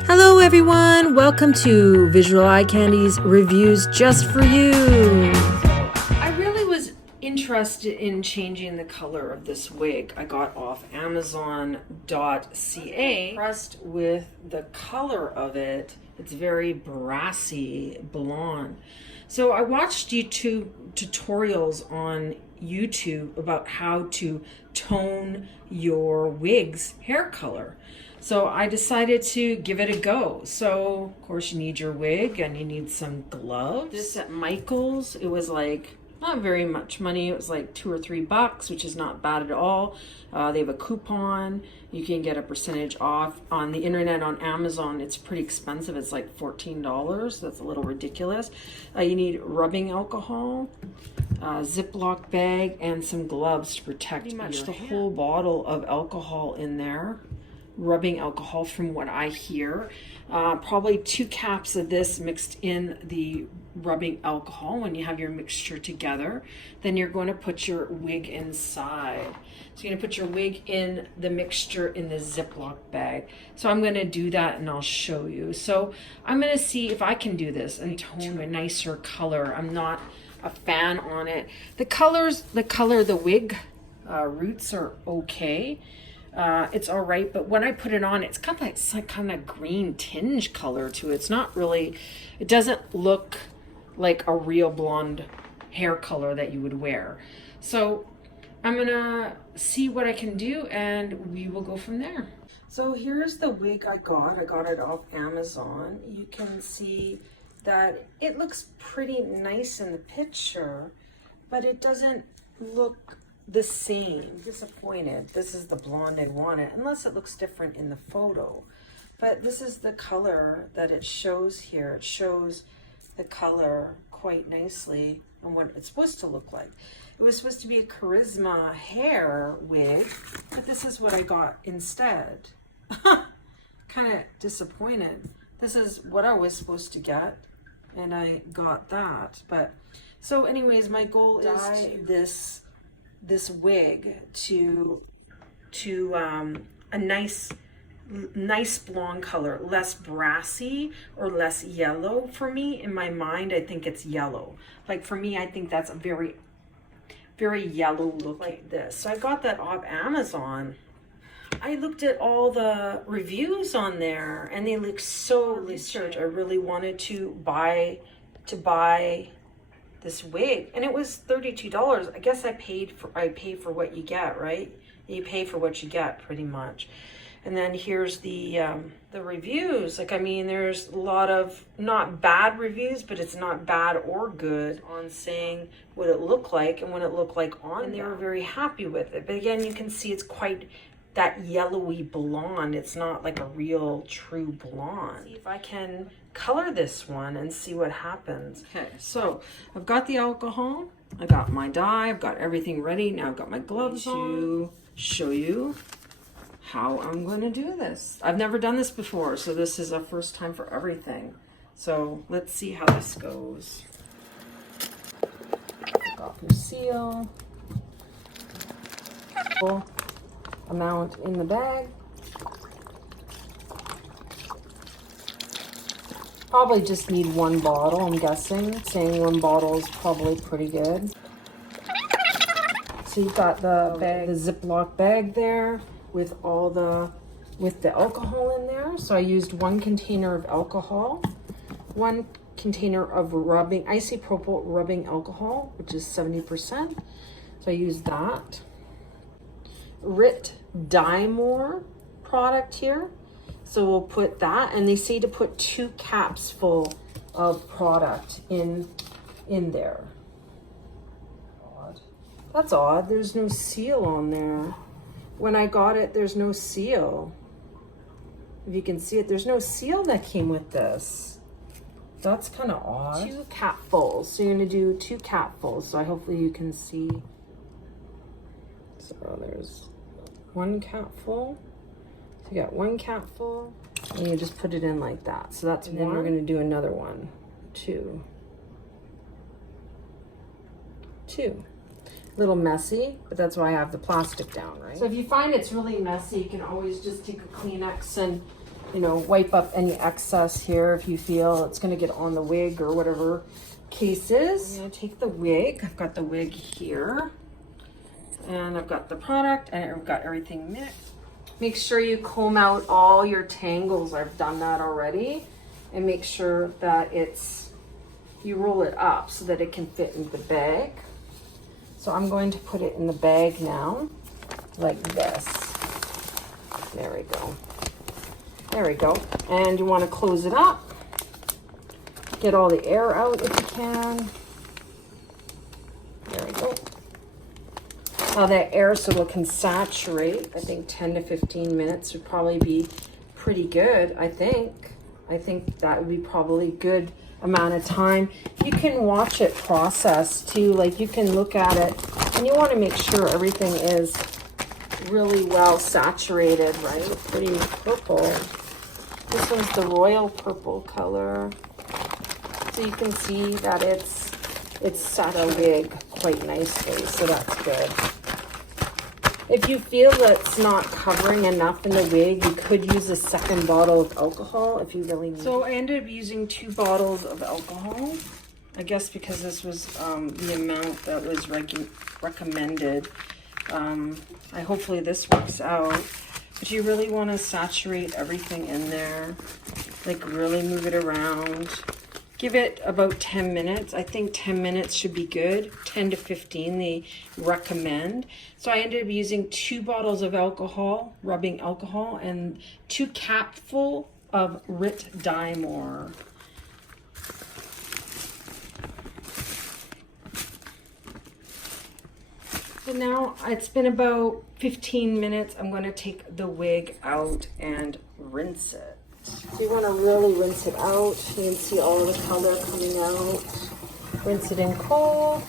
Hello everyone, welcome to VisualEyeCandy's reviews just for you. I really was interested in changing the color of this wig I got off Amazon.ca. Impressed with the color of it. It's very brassy blonde. So I watched YouTube tutorials on YouTube about how to tone your wig's hair color. So I decided to give it a go. So of course you need your wig and you need some gloves. This at Michael's, it was like not very much money. It was like $2 or $3, which is not bad at all. They have a coupon. You can get a percentage off. On the internet, on Amazon, it's pretty expensive. It's like $14. That's a little ridiculous. You need rubbing alcohol, a Ziploc bag, and some gloves to protect pretty much the whole bottle of alcohol in there. Rubbing alcohol, from what I hear. Probably 2 caps of this mixed in the rubbing alcohol. When you have your mixture together, then you're going to put your wig inside. So you're going to put your wig in the mixture in the Ziploc bag. So I'm going to do that and I'll show you. So I'm going to see if I can do this and tone a nicer color. I'm not a fan on it. The color of the wig roots are okay. It's all right, but when I put it on, it's got like some kind of green tinge color to it. It's not really, it doesn't look like a real blonde hair color that you would wear. So I'm gonna see what I can do and we will go from there. So here's the wig I got. I got it off Amazon. You can see that it looks pretty nice in the picture, but it doesn't look the same. I'm disappointed. This is the blonde I wanted, unless it looks different in the photo. But this is the color that it shows here. It shows the color quite nicely and what it's supposed to look like. It was supposed to be a charisma hair wig, but this is what I got instead. Kind of disappointed. This is what I was supposed to get, and I got that. But so anyways, my goal is to this wig to a nice blonde color, less brassy or less yellow. For me, in my mind, I think it's yellow. Like for me, I think that's a very yellow look like this. So I got that off Amazon. I looked at all the reviews on there and they look so research. I really wanted to buy this wig, and it was $32. I guess I pay for what you get, right? You pay for what you get pretty much. And then here's the reviews. Like, I mean, there's a lot of not bad reviews, but it's not bad or good on saying what it looked like and what it looked like on. And they were very happy with it. But again, you can see it's quite that yellowy blonde. It's not like a real true blonde. See if I can color this one and see what happens. Okay, so I've got the alcohol, I got my dye, I've got everything ready. Now I've got my gloves on to show you how I'm going to do this. I've never done this before, so this is a first time for everything. So let's see how this goes. Take off your seal. Full amount in the bag. Probably just need 1 bottle, I'm guessing. Saying 1 bottle is probably pretty good. So you've got the bag, the Ziploc bag there with all with the alcohol in there. So I used 1 container of alcohol, 1 container of isopropyl rubbing alcohol, which is 70%. So I used that. Rit Dye More product here. So we'll put that, and they say to put 2 caps full of product in there. Odd. That's odd. There's no seal on there. When I got it, there's no seal. If you can see it, there's no seal that came with this. That's kind of odd. 2 capfuls. So you're going to do 2 capfuls. So hopefully you can see. So there's 1 capful. So you got 1 capful, and you just put it in like that. So that's 1. Then we're going to do another one. 2. A little messy, but that's why I have the plastic down, right? So if you find it's really messy, you can always just take a Kleenex and you know, wipe up any excess here if you feel it's gonna get on the wig or whatever case is. I'm gonna take the wig. I've got the wig here, and I've got the product, and I've got everything mixed. Make sure you comb out all your tangles. I've done that already. And make sure that you roll it up so that it can fit in the bag. So I'm going to put it in the bag now, like this. There we go. There we go. And you want to close it up. Get all the air out if you can. There we go. Now that air so it can saturate. I think 10 to 15 minutes would probably be pretty good, I think. I think that would be probably good amount of time. You can watch it process too. Like you can look at it and you want to make sure everything is really well saturated, right? Pretty purple. This one's the royal purple color. So you can see that it's set a wig quite nicely, so that's good. If you feel that it's not covering enough in the wig, you could use a second bottle of alcohol if you really need. So I ended up using 2 bottles of alcohol. I guess because this was the amount that was recommended. Hopefully this works out. But you really want to saturate everything in there. Like really move it around. Give it about 10 minutes. I think 10 minutes should be good. 10 to 15 they recommend. So I ended up using 2 bottles of alcohol, rubbing alcohol, and 2 capfuls of D.Y.I. So now it's been about 15 minutes. I'm going to take the wig out and rinse it. So you want to really rinse it out. You can see all the color coming out. Rinse it in cold.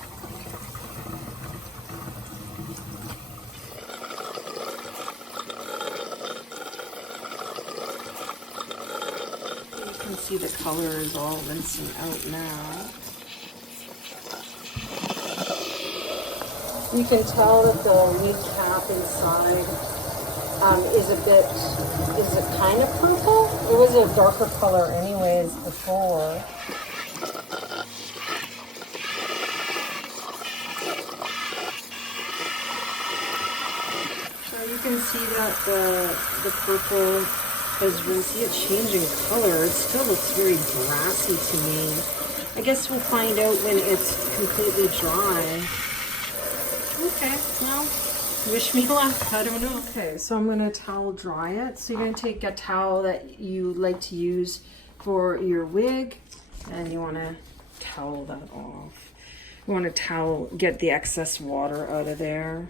You can see the color is all rinsing out now. You can tell that the wig cap inside is it kind of purple? It was a darker color anyways before. So you can see that the purple has rinsed. See it changing color. It still looks very brassy to me. I guess we'll find out when it's completely dry. Okay, well, wish me luck. I don't know. Okay, so I'm going to towel dry it. So you're going to take a towel that you like to use for your wig, and you want to towel that off. You want to get the excess water out of there.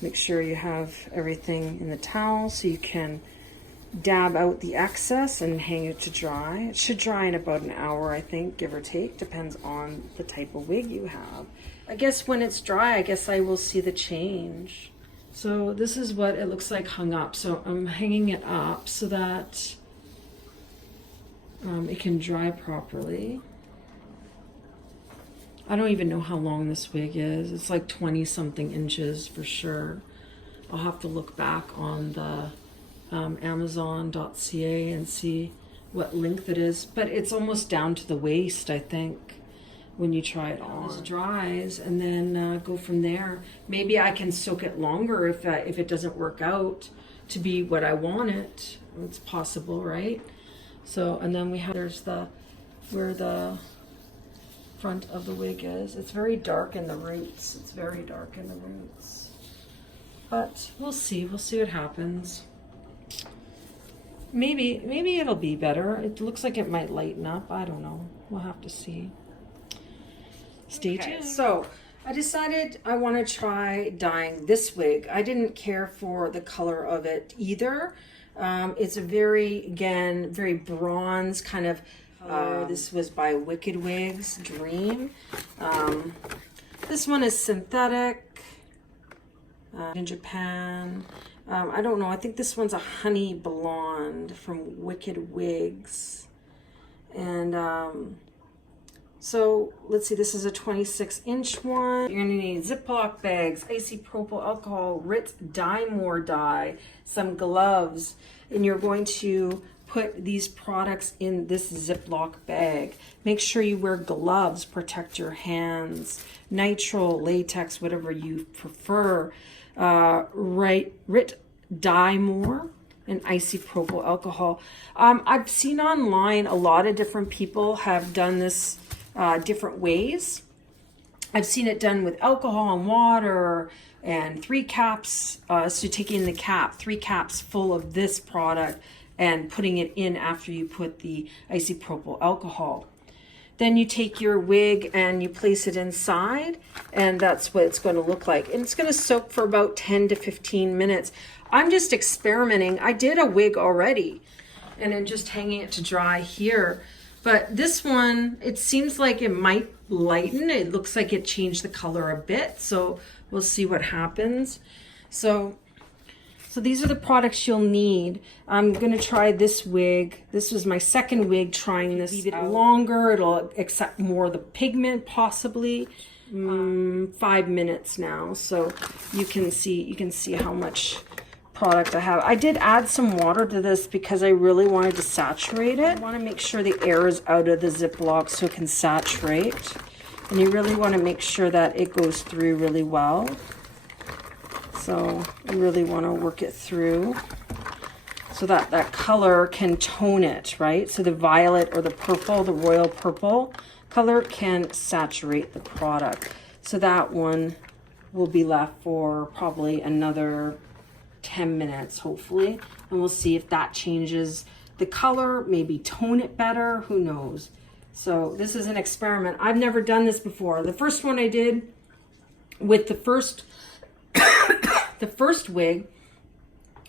Make sure you have everything in the towel so you can dab out the excess and hang it to dry. It should dry in about an hour, I think, give or take. Depends on the type of wig you have. I guess when it's dry, I guess I will see the change. So this is what it looks like hung up. So I'm hanging it up so that it can dry properly. I don't even know how long this wig is. It's like 20 something inches for sure. I'll have to look back on the Amazon.ca and see what length it is. But it's almost down to the waist, I think, when you try it on. It dries, and then go from there. Maybe I can soak it longer if it doesn't work out to be what I want it. It's possible, right? So, and then there's where the front of the wig is. It's very dark in the roots. It's very dark in the roots. But we'll see. We'll see what happens. Maybe it'll be better. It looks like it might lighten up. I don't know. We'll have to see. Stay tuned. So I decided I want to try dyeing this wig. I didn't care for the color of it either. It's a very bronze kind of color. This was by Wicked Wigs Dream. This one is synthetic in Japan. I don't know. I think this one's a honey blonde from Wicked Wigs. And so let's see, this is a 26-inch one. You're gonna need Ziploc bags, isopropyl alcohol, Rit Dye More dye, some gloves, and you're going to put these products in this Ziploc bag. Make sure you wear gloves, protect your hands, nitrile, latex, whatever you prefer. D.Y.I more and isopropyl alcohol. I've seen online a lot of different people have done this different ways. I've seen it done with alcohol and water and 3 caps. So taking the cap, 3 caps full of this product and putting it in after you put the isopropyl alcohol. Then you take your wig and you place it inside, and that's what it's going to look like. And it's going to soak for about 10 to 15 minutes. I'm just experimenting. I did a wig already, and I'm just hanging it to dry here. But this one, it seems like it might lighten. It looks like it changed the color a bit, so we'll see what happens. So these are the products you'll need. I'm gonna try this wig. This was my second wig trying this. Leave it longer, it'll accept more of the pigment possibly. 5 minutes now, so you can see how much product I have. I did add some water to this because I really wanted to saturate it. I want to make sure the air is out of the Ziploc so it can saturate. And you really want to make sure that it goes through really well. So you really want to work it through so that that color can tone it, right? So the violet or the purple, the royal purple color can saturate the product. So that one will be left for probably another 10 minutes, hopefully. And we'll see if that changes the color, maybe tone it better, who knows. So this is an experiment. I've never done this before. The first one I did with the first the first wig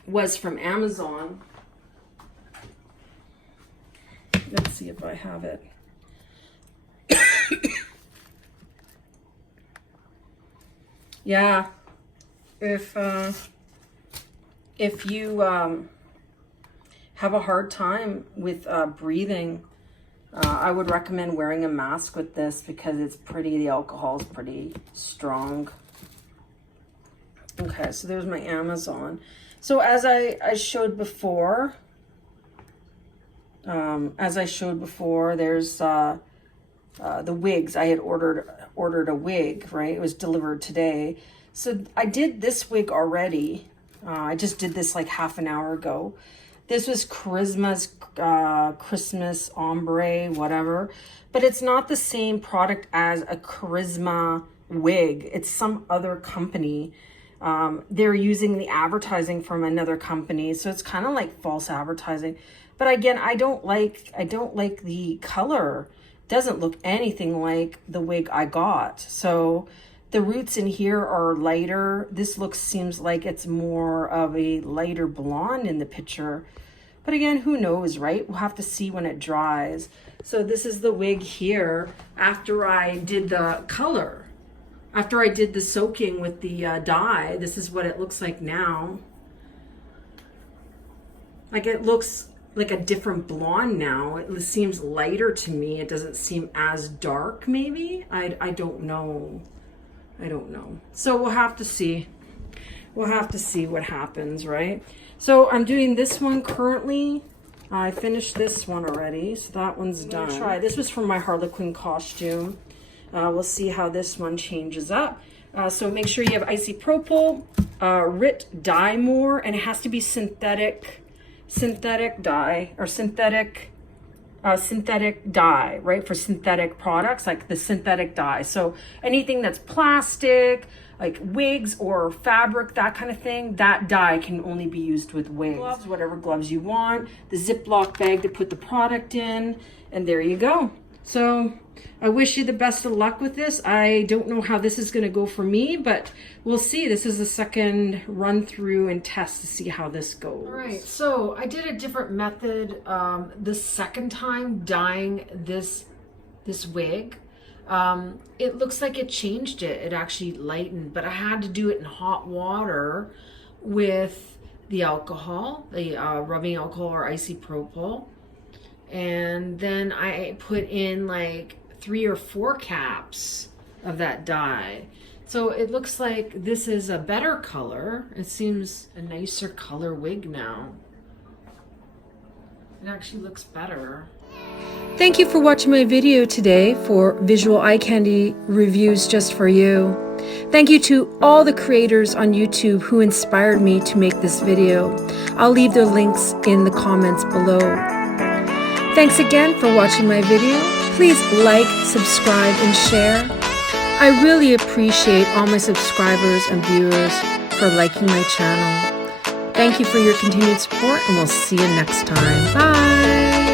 was from Amazon. Let's see if I have it. Yeah, if you have a hard time with breathing, I would recommend wearing a mask with this because it's pretty, the alcohol is pretty strong. Okay, so there's my Amazon. So as I showed before, there's the wigs. I had ordered a wig, right? It was delivered today. So I did this wig already. I just did this like half an hour ago. This was Charisma's Christmas ombre, whatever. But it's not the same product as a Charisma wig. It's some other company. They're using the advertising from another company, so it's kind of like false advertising. But again, I don't like the color. It doesn't look anything like the wig I got. So the roots in here are lighter. This seems like it's more of a lighter blonde in the picture. But again, who knows, right? We'll have to see when it dries. So this is the wig here after I did the color. After I did the soaking with the dye, this is what it looks like now. Like it looks like a different blonde now. It seems lighter to me. It doesn't seem as dark, maybe. I don't know. I don't know. So we'll have to see. We'll have to see what happens, right? So I'm doing this one currently. I finished this one already, so that one's done. Try. This was from my Harlequin costume. We'll see how this one changes up. So make sure you have isopropyl, D.Y.I more, and it has to be synthetic dye or synthetic dye, right? For synthetic products, like the synthetic dye. So anything that's plastic, like wigs or fabric, that kind of thing, that dye can only be used with wigs. Gloves, whatever gloves you want, the Ziploc bag to put the product in, and there you go. So I wish you the best of luck with this. I don't know how this is going to go for me, but we'll see. This is the second run through and test to see how this goes. All right, so I did a different method the second time dyeing this wig. It looks like it changed it. It actually lightened, but I had to do it in hot water with the alcohol, the rubbing alcohol or isopropyl. And then I put in like 3 or 4 caps of that dye. So it looks like this is a better color. It seems a nicer color wig now. It actually looks better. Thank you for watching my video today for VisualEyeCandy reviews just for you. Thank you to all the creators on YouTube who inspired me to make this video. I'll leave their links in the comments below. Thanks again for watching my video. Please like, subscribe, and share. I really appreciate all my subscribers and viewers for liking my channel. Thank you for your continued support, and we'll see you next time. Bye!